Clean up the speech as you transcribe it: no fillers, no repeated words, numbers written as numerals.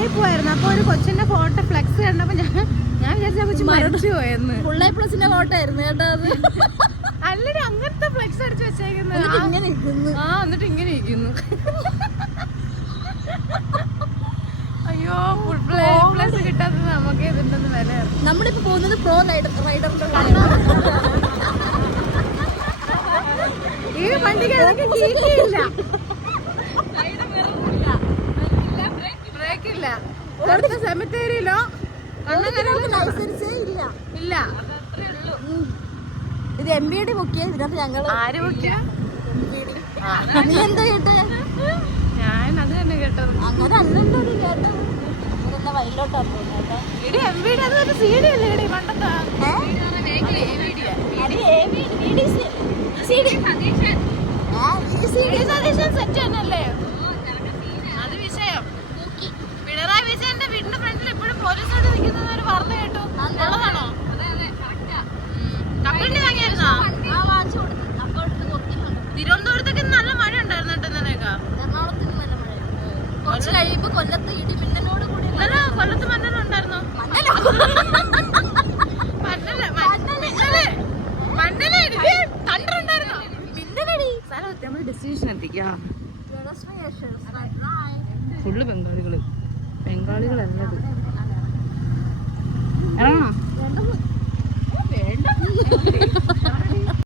കടയിൽ പോയായിരുന്നു. അപ്പൊ ഒരു കൊച്ചിന്റെ ഫോട്ടോ ഫ്ലെക്സ് കണ്ടപ്പോ ഞാൻ വിചാരിച്ച കൊച്ചു മരിച്ചു പോയെന്ന്. ഫുൾ A പ്ലസിന്റെ ഫോട്ടോ ആയിരുന്നു കേട്ടോ അത്. അല്ലടി അങ്ങനത്തെ ഫ്ലെക്സ് അടിച്ചു വെച്ചേക്കുന്നത്. എന്നിട്ട് ഇങ്ങനെ ഇരിക്കുന്നു. അയ്യോ പ്ലസ് കിട്ടാത്തത് നമുക്ക് ഇതിന്റെ വില. നമ്മളിപ്പോ പോകുന്നത് പ്രോ റൈഡറിന്റെ ഈ വണ്ടിക്ക് ബ്രേക്കില്ല. അടുത്ത സെമിത്തേരിയിലോ ഇല്ല. ഇത് MBD മുക്കിയ ഇതിനകത്ത് ഞങ്ങൾ ആര് മുക്കിയ? നീ എന്താ കേട്ടെ? ഞാൻ അത് തന്നെ കേട്ടത്. അങ്ങനെ അല്ലല്ലോ കേട്ടോ. വയലോട്ടാണ് ഇടി MBD. അതൊരു CD അല്ലേ ഇടി പണ്ടത്തെ? സെറ്റ് തന്നെയല്ലേ അത് വിഷയം. പിണറായി വിജയന്റെ വീടിന്റെ ഫ്രണ്ടിൽ ഇപ്പോഴും പോലീസുകാർ നിൽക്കുന്നത് ഒരു വാർത്ത കേട്ടു. ഉള്ളതാണോ? കപ്പലിന് വാങ്ങിയായിരുന്നോ? തിരുവനന്തപുരത്തൊക്കെ നല്ല മഴ ഉണ്ടായിരുന്നു കേട്ടോ ഇന്നലെയൊക്കെ. എറണാകുളത്തിന് നല്ല മഴ. കുറച്ച് കഴിയുമ്പോ കൊല്ലത്ത് ഇടിമിന്നലോട് കൂടി. കൊല്ലത്ത് മണ്ണലുണ്ടായിരുന്നോ? ഡെസ്റ്റിനേഷൻ എത്തിക്കാം. ഫുള്ള് ബംഗാളികളല്ലത്.